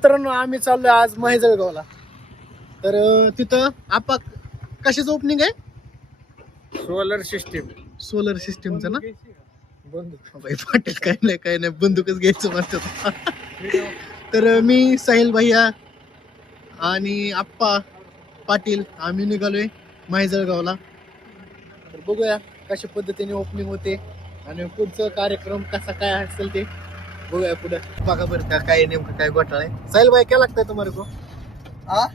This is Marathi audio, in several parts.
मित्रांनो आम्ही चाललोय आज महेजळगावला तर तिथं आपा कशाचं ओपनिंग आहे? सोलर सिस्टीम सोलर सिस्टीमचं ना? बाई पाटील काय नाही काय नाही बंदूकच घ्यायचं म्हणतात. तर मी साहिल भैया आणि आप्पा पाटील आम्ही निघालोय माहिजळगावला तर बघूया कशा पद्धतीने ओपनिंग होते आणि पुढचं कार्यक्रम कसा काय असेल ते. बघूया पुढे. बघा बरं का काय नेमकं काय घोटाळा आहे. साहिल भाई काय लागतंय तुम्हाला को हा?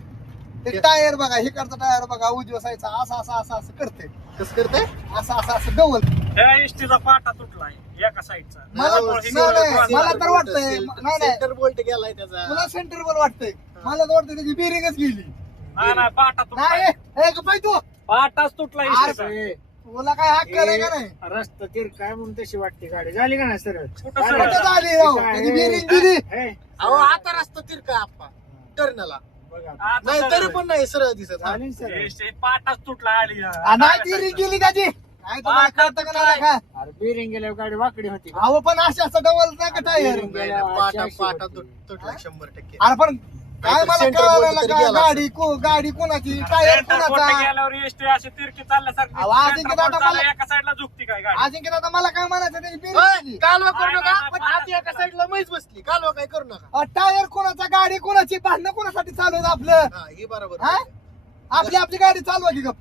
ते टायर बघा हे करता टायर बघा साईडचा. असं असं असं असं करते कसं करताय? असं असं असं डबल. त्या एसटीचा पाटा तुटलाय एका साईडचा. मला नाही, नाही. मला तर वाटतंय नाही नाही. सेंटर बोल्ट गेलाय त्याचा. तुला सेंटर वर वाटतंय. मला तर वाटतंय त्याची बिरिंगच गेली. नाही नाही पाटा नाही तुटलाय ए, पाय तू. पाटाच तुटलाय अरे, तुला काय हक्क आहे का नाही? रस्ता तिर काय म्हणून तशी वाटते? गाडी झाली का नाही सरळ? सरळ? कुठं झाली. राव? हे, अहो आता रस्ता तिरका आप्पा? टर्नला. बघा. आता नाही. तरी पण नाही सरळ दिसत हा. झाली सरळ. एसटी पाटाच तुटला आली. आ, नाही ती रिंग गेली काय तुम्हाला कळतं का नाही का? अरे बिरिंग गेल्यावर गाडी वाकडी होती अहो पण अशी असं डबल टायर नाही, गेल्यावर नाही, पाटा पाटा. तुट- तुटला शंभर टक्के. अरे पण काय मला center तरी गेला गाडी को- गाडी कोणाची? टायर सेंटर कोणाचा? गेल्यावर एसटी अशी तिरकी चालल्यासारखी अहो, आज सेंटर इकडे बोर्ड आता चाललं, मला- एका साईडला झुकती काय गाडी? अजिंक्य दादा मला काय म्हणायचं गेली. कालवा करू नका पण एका साईडला मैच बसली कालवा काय करू नका. अ, टायर कोणाचा गाडी कोणाची भांडणं कोणासाठी चालू आहे आपलं? हा ही बरोबर हा? आपली आपली गाडी चालू आहे की गप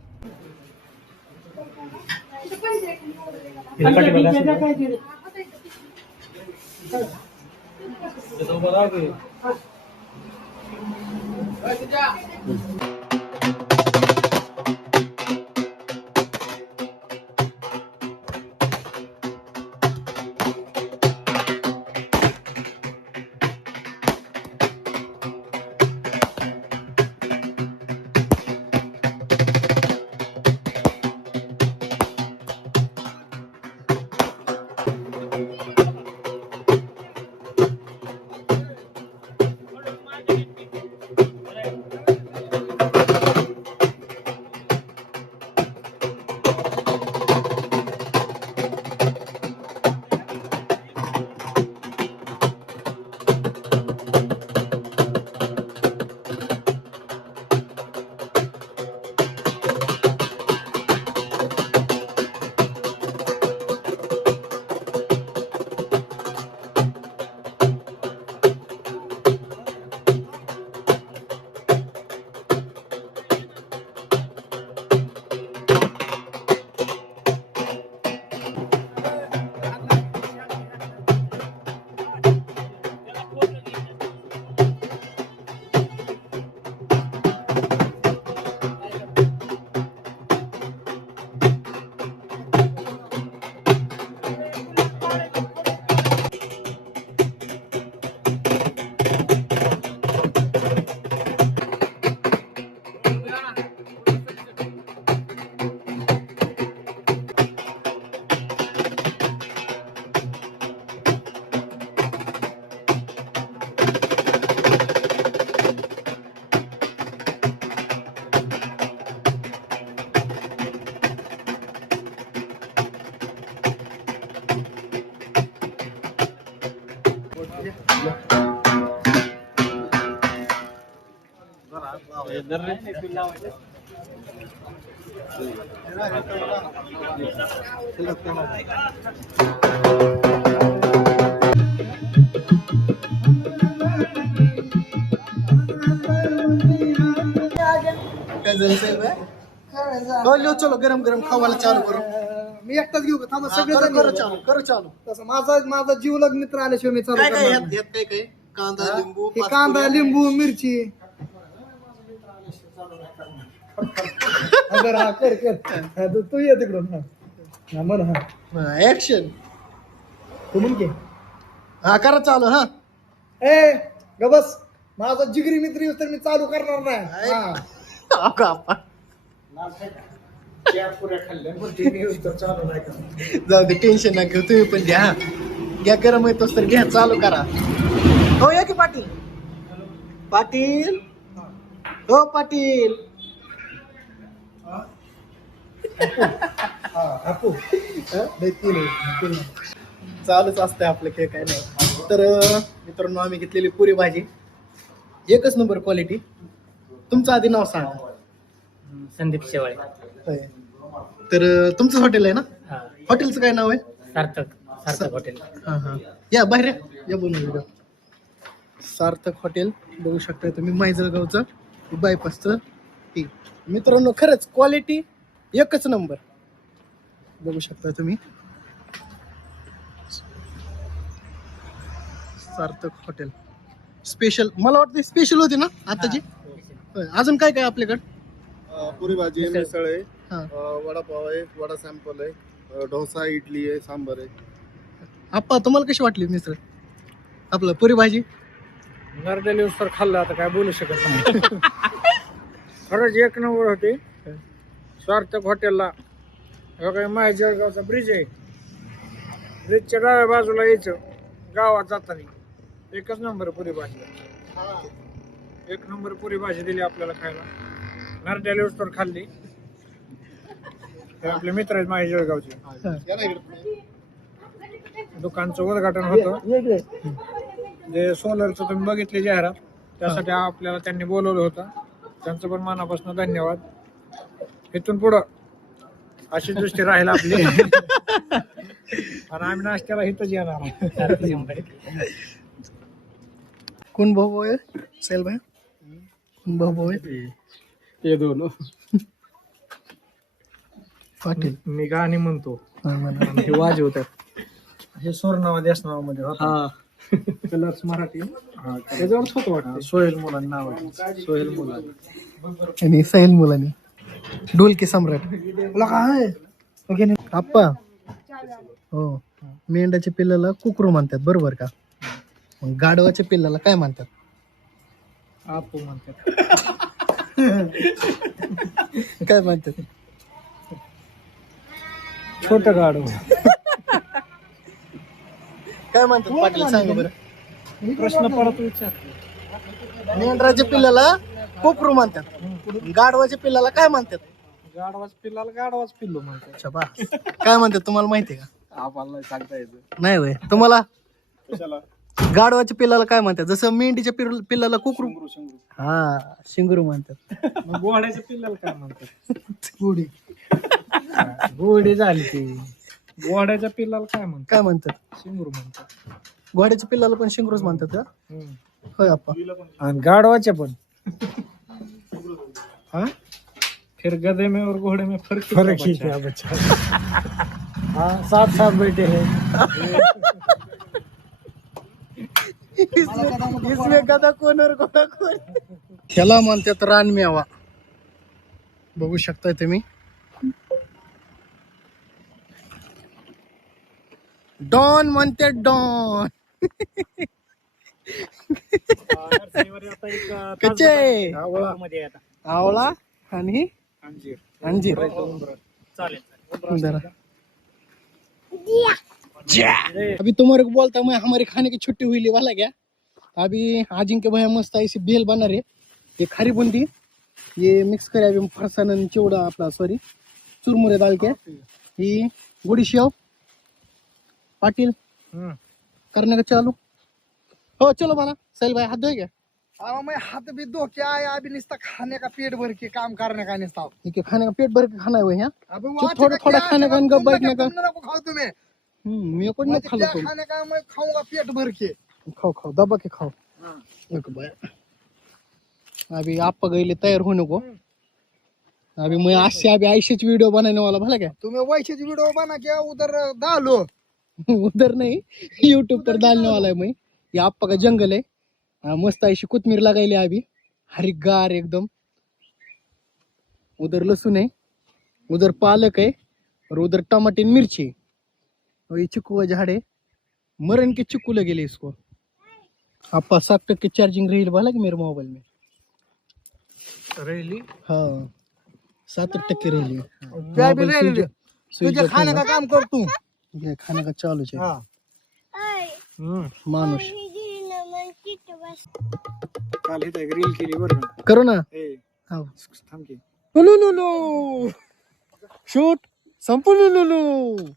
काय लो, चलो गरम गरम खावायला चालू करू. मी एकटाच घेऊ का? थांबा हा, सगळे करू जण करू येऊ. चालू करू चालू. तसं माझा माझा जीवलग मित्र आल्याशिवाय मी चालू काय काय करणार ह्यात नाही. ह्यात काय काय कांदा लिंबू हे कांदा. लिंबू मिरची. हा, बरं, हा, कर कर. हा, तू- तू ये तिकडून हा. हा, म्हण हा. ऍक्शन तू म्हण की. हा करा चालू हा. ए ग बस. माझा जिगरी मित्र येऊस तर मी चालू करणार नाही. हा. जाऊ दे टेन्शन नका घेऊ तुम्ही पण घ्या. हा. घ्या गरम येतोस तर घ्या चालू करा. हो या की पाटील? पाटील? हो पाटील. हा, हा? चालूच असतंय आपलं काय काय नाही. तर मित्रांनो आम्ही घेतलेली पुरी भाजी. एकच नंबर क्वालिटी तुमचं आधी नाव सांगा. संदीप शेवाळे. होय. तर तुमचं हॉटेल आहे ना? हा. हॉटेलचं काय नाव आहे? सार्थक सार्थक हॉटेल हा हा. या बाहेर या. या व्हिडिओ सार्थक हॉटेल बघू शकता तुम्ही मायजळगावचं बायपासचं टी मित्रांनो खरंच क्वालिटी एकच नंबर बघू शकता तुम्ही. सार्थक हॉटेल स्पेशल मला वाटतं स्पेशल होती ना आताची? होय. अजून काय काय आपल्याकडे? पुरी भाजी आहे मिसळ. आहे हा. अ, वडापाव आहे वडा सॅम्पल आहे अ, डोसा इडली आहे सांबर आहे. आप्पा तुम्हाला कशी वाटली मिसळ? आपलं पुरी भाजी? नरडेली सर खाल्लं आता काय बोलू शकत नाही. खरंच एक नंबर होते. सार्थक हॉटेलला. हे काय माय जळगावचा ब्रिज आहे. ब्रिजच्या डाव्या बाजूला यायचं गावात जाताना. एकच नंबर पुरी भाजी. एक नंबर पुरी भाजी दिली आपल्याला खायला. नरडेली तर खाल्ली. हे आपले मित्र आहेत माझ्या जळगावचे. दुकानचं उद्घाटन होतं. जे सोलरचं तुम्ही बघितले जाहिरात त्यासाठी आपल्याला त्यांनी बोलवलं होतं. त्यांचं पण मनापासून धन्यवाद. इथून पुढं अशी दृष्टी राहील आपली. आणि आम्ही नाश्त्याला इथंच येणार. कोण भाऊ भाऊ आहे? सैल भाई कोण भाऊ भाऊ आहे? हे दोन पाटील. मी गाणी म्हणतो. हा, म्हणा. हे वाजवतात हे स्वर्णामध्ये असणामध्ये होता. कलर्स मराठी. त्याच्यावरच होतं वाटतं. सोहेल मुलांना नाव आहे सोहेल मुलांना. आणि सैल मुलांनी. ढोलकी सम्राट. तुला काय ओके नाही आप्पा. हो. मेंढ्याच्या पिल्लाला कुकरू म्हणतात बरोबर का? मग गाढवाच्या पिल्लाला काय म्हणतात? आपू म्हणतात. काय म्हणतात छोट गाडव काय म्हणतात पाटील? सांगा बरं. प्रश्न परत विचार. मेंढराच्या पिल्लाला कुकरू म्हणतात. गाढवाच्या पिल्लाला काय म्हणतात? गाडवाच पिल्लाला गाडवाच पिल्लू म्हणतात. अच्छा बा. काय म्हणतात तुम्हाला माहिती आहे का? आम्हाला नाही सांगता येतं. नाही वय तुम्हाला? गाढवाच्या पिल्लाला काय म्हणतात? जसं मेंढीच्या पिल- पिल्लाला कुकरू हा शिंगरू म्हणतात. मग घोड्याच्या पिल्लाला काय म्हणतात? गुढी घोडी झाली ती. घोड्याच्या पिल्लाला काय म्हणतात? काय म्हणतात? शिंगरू म्हणतात. घोड्याच्या पिल्लाला पण शिंगरूच म्हणतात का? होय अप्पा आणि गाडवाच्या पण. हा? फिर गधे में और घोड़े में फर्क फर्क ही क्या बच्चा? हाँ साथ साथ बैठे हैं. इसमें गदा कोण और घोडा कोण? ह्याला म्हणतात रानमेवा बघू शकताय तुम्ही. डॉन म्हणते डॉन. कचे आवळा आणि अंजीर. अंजीर अभी तुम्हारे को बोलता मैं हमारे खाने की छुट्टी हुई वाला क्या? अभी अजिंक्य भैया मस्त ऐसी बेल बना रहे. ये खारी बुंदी ये मिक्स करे फरसान चिवडा आपला सॉरी चुरमुरे डाल के. ही गुड़ी शेव. पाटिल. करने का चालू. हो चलो बाला सैल भाई हाथ धोए क्या अब मैं हाथ भी धो के आया अभी निस्ता खाने का पेट भर के काम करने का निस्ता? ठीक है खाने का पेट भर के खाना है? वो यहाँ तो थोड़ा- थोड़ा खाने का इनका बैठने का- खाओ तुम्हें. हम्म मेरे को नहीं खा लो खाने का मैं खाऊँगा पेट भर के? खाओ खाओ दबा के खाओ एक बार अभी आप गए तैयार होने को अभी मैं आज से अभी ऐसे वीडियो बनाने वाला भला क्या? तुम्हें वैसे वीडियो बना के उधर डालो उधर नहीं यूट्यूब पर डालने वाला है मैं. ये आपका का जंगल है मस्त ऐसी कोथमीर लगाई अभी हरिगार एकदम. उधर लहसुन है उधर पालक है और उधर टमाटे मिर्ची। और ये चिक्कू का झाड़ है मरण के चिक्कू लगे इसको. आपका सात टक्के चार्जिंग रही कि मेरे मोबाइल में? रेली हाँ. सात टक्के रही क्या भी रह ली? तुझे खाने का काम कर तू. ये खाने का चालू है. हाँ मानुष काल इथं एक रील केली बरं का? करो ना. ए हाँ. थांब की. लुलुलुलु. शूट. संपूर्ण लुलू